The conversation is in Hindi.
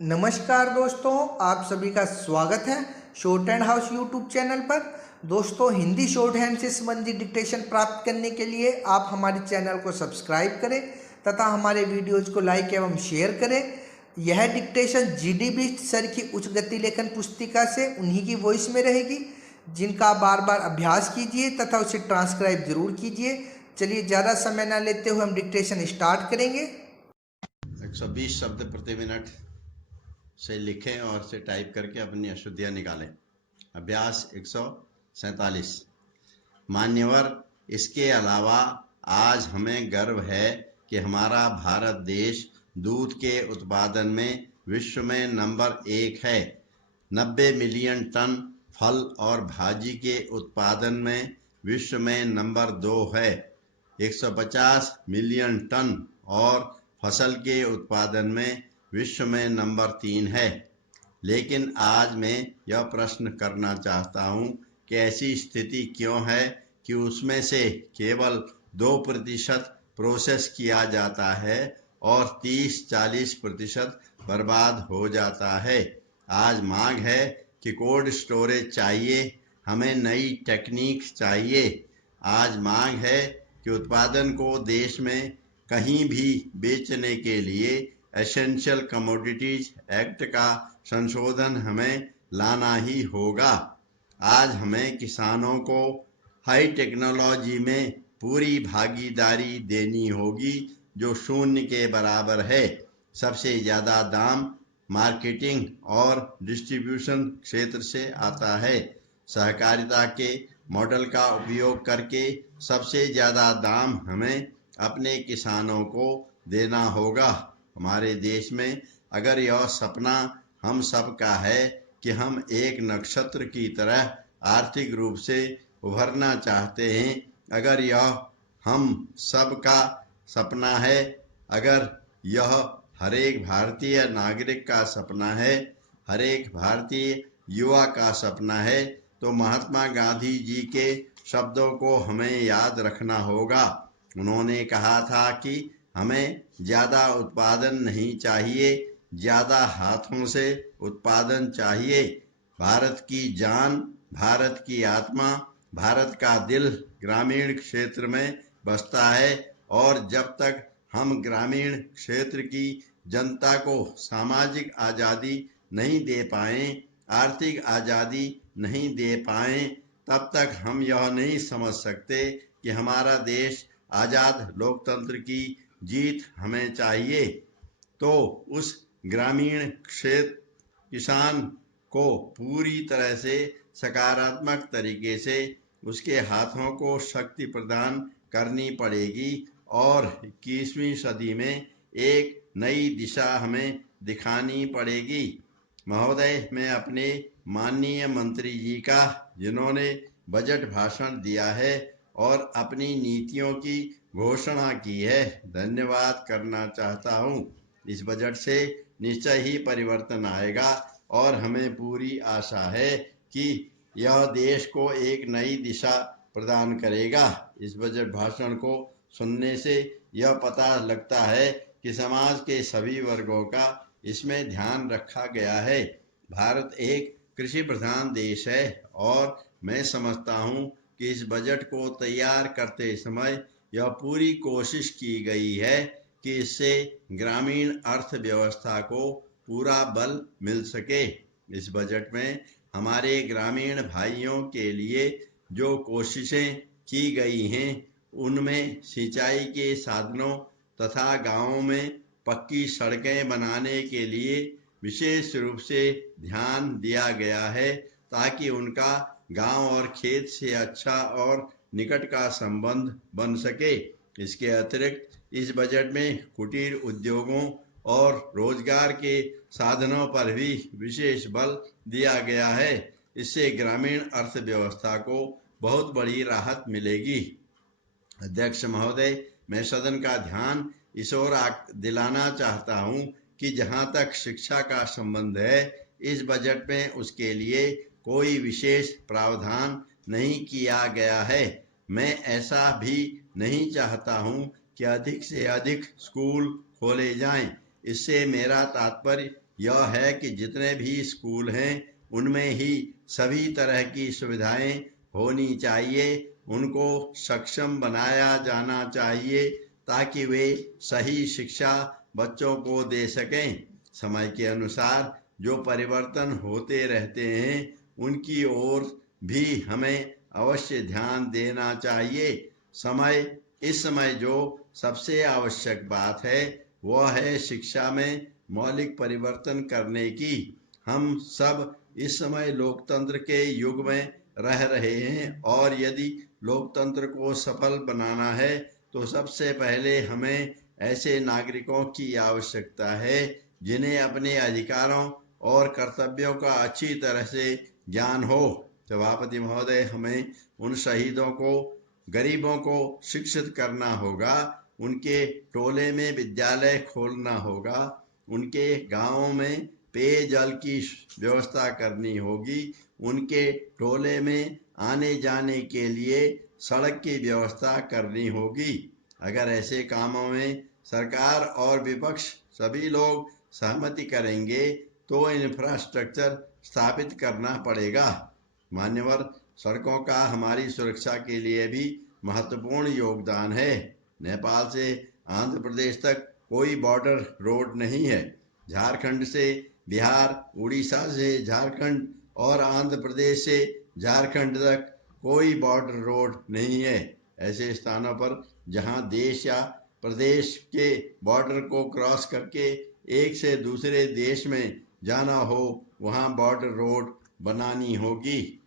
नमस्कार दोस्तों, आप सभी का स्वागत है short hand house YouTube channel पर। दोस्तों, हिंदी शॉर्ट हैंड से संबंधित डिक्टेशन प्राप्त करने के लिए आप हमारे चैनल को सब्सक्राइब करें तथा हमारे वीडियोज को लाइक एवं शेयर करें। यह डिक्टेशन जीडी बिष्ट सर की उच्च गति लेखन पुस्तिका से उन्हीं की वॉइस में रहेगी, जिनका आप बार बार अभ्यास कीजिए तथा उसे ट्रांसक्राइब जरूर कीजिए। चलिए, ज़्यादा समय न लेते हुए हम डिक्टेशन स्टार्ट करेंगे। 120 शब्द प्रति मिनट से लिखें और से टाइप करके अपनी अशुद्धियां निकालें। अभ्यास 147। मान्यवर, इसके अलावा आज हमें गर्व है कि हमारा भारत देश दूध के उत्पादन में विश्व में नंबर 1 है। 90 मिलियन टन फल और भाजी के उत्पादन में विश्व में नंबर 2 है। 150 मिलियन टन और फसल के उत्पादन में विश्व में नंबर 3 है। लेकिन आज मैं यह प्रश्न करना चाहता हूँ कि ऐसी स्थिति क्यों है कि उसमें से केवल 2% प्रोसेस किया जाता है और 30-40% बर्बाद हो जाता है। आज मांग है कि कोल्ड स्टोरेज चाहिए, हमें नई टेक्निक चाहिए। आज मांग है कि उत्पादन को देश में कहीं भी बेचने के लिए एसेंशियल कमोडिटीज एक्ट का संशोधन हमें लाना ही होगा। आज हमें किसानों को हाई टेक्नोलॉजी में पूरी भागीदारी देनी होगी, जो शून्य के बराबर है। सबसे ज़्यादा दाम मार्केटिंग और डिस्ट्रीब्यूशन क्षेत्र से आता है। सहकारिता के मॉडल का उपयोग करके सबसे ज़्यादा दाम हमें अपने किसानों को देना होगा। हमारे देश में अगर यह सपना हम सब का है कि हम एक नक्षत्र की तरह आर्थिक रूप से उभरना चाहते हैं, अगर यह हम सब का सपना है, अगर यह हर एक भारतीय नागरिक का सपना है, हर एक भारतीय युवा का सपना है, तो महात्मा गांधी जी के शब्दों को हमें याद रखना होगा। उन्होंने कहा था कि हमें ज़्यादा उत्पादन नहीं चाहिए, ज़्यादा हाथों से उत्पादन चाहिए। भारत की जान, भारत की आत्मा, भारत का दिल ग्रामीण क्षेत्र में बसता है और जब तक हम ग्रामीण क्षेत्र की जनता को सामाजिक आज़ादी नहीं दे पाएं, आर्थिक आज़ादी नहीं दे पाएं, तब तक हम यह नहीं समझ सकते कि हमारा देश आज़ाद लोकतंत्र की जीत हमें चाहिए। तो उस ग्रामीण क्षेत्र किसान को पूरी तरह से सकारात्मक तरीके से उसके हाथों को शक्ति प्रदान करनी पड़ेगी और 21वीं सदी में एक नई दिशा हमें दिखानी पड़ेगी। महोदय, मैं अपने माननीय मंत्री जी का, जिन्होंने बजट भाषण दिया है और अपनी नीतियों की घोषणा की है, धन्यवाद करना चाहता हूँ। इस बजट से निश्चय ही परिवर्तन आएगा और हमें पूरी आशा है कि यह देश को एक नई दिशा प्रदान करेगा। इस बजट भाषण को सुनने से यह पता लगता है कि समाज के सभी वर्गों का इसमें ध्यान रखा गया है। भारत एक कृषि प्रधान देश है और मैं समझता हूँ कि इस बजट को तैयार करते समय यह पूरी कोशिश की गई है कि इससे ग्रामीण अर्थव्यवस्था को पूरा बल मिल सके। इस बजट में हमारे ग्रामीण भाइयों के लिए जो कोशिशें की गई हैं, उनमें सिंचाई के साधनों तथा गांवों में पक्की सड़कें बनाने के लिए विशेष रूप से ध्यान दिया गया है, ताकि उनका गांव और खेत से अच्छा और निकट का संबंध बन सके। इसके अतिरिक्त इस बजट में कुटीर उद्योगों और रोजगार के साधनों पर भी विशेष बल दिया गया है। इससे ग्रामीण अर्थव्यवस्था को बहुत बड़ी राहत मिलेगी। अध्यक्ष महोदय, मैं सदन का ध्यान इस ओर दिलाना चाहता हूँ कि जहाँ तक शिक्षा का संबंध है, इस बजट में उसके लिए कोई विशेष प्रावधान नहीं किया गया है। मैं ऐसा भी नहीं चाहता हूँ कि अधिक से अधिक स्कूल खोले जाएं। इससे मेरा तात्पर्य यह है कि जितने भी स्कूल हैं उनमें ही सभी तरह की सुविधाएं होनी चाहिए, उनको सक्षम बनाया जाना चाहिए ताकि वे सही शिक्षा बच्चों को दे सकें। समय के अनुसार जो परिवर्तन होते रहते हैं उनकी ओर भी हमें अवश्य ध्यान देना चाहिए। इस समय जो सबसे आवश्यक बात है वह है शिक्षा में मौलिक परिवर्तन करने की। हम सब इस समय लोकतंत्र के युग में रह रहे हैं और यदि लोकतंत्र को सफल बनाना है तो सबसे पहले हमें ऐसे नागरिकों की आवश्यकता है जिन्हें अपने अधिकारों और कर्तव्यों का अच्छी तरह से ज्ञान हो। सभापति महोदय, हमें उन शहीदों को, गरीबों को शिक्षित करना होगा, उनके टोले में विद्यालय खोलना होगा, उनके गांवों में पेयजल की व्यवस्था करनी होगी, उनके टोले में आने जाने के लिए सड़क की व्यवस्था करनी होगी। अगर ऐसे कामों में सरकार और विपक्ष सभी लोग सहमति करेंगे तो इंफ्रास्ट्रक्चर स्थापित करना पड़ेगा। मान्यवर, सड़कों का हमारी सुरक्षा के लिए भी महत्वपूर्ण योगदान है। नेपाल से आंध्र प्रदेश तक कोई बॉर्डर रोड नहीं है। झारखंड से बिहार, उड़ीसा से झारखंड और आंध्र प्रदेश से झारखंड तक कोई बॉर्डर रोड नहीं है। ऐसे स्थानों पर जहां देश या प्रदेश के बॉर्डर को क्रॉस करके एक से दूसरे देश में जाना हो वहां बॉर्डर रोड बनानी होगी।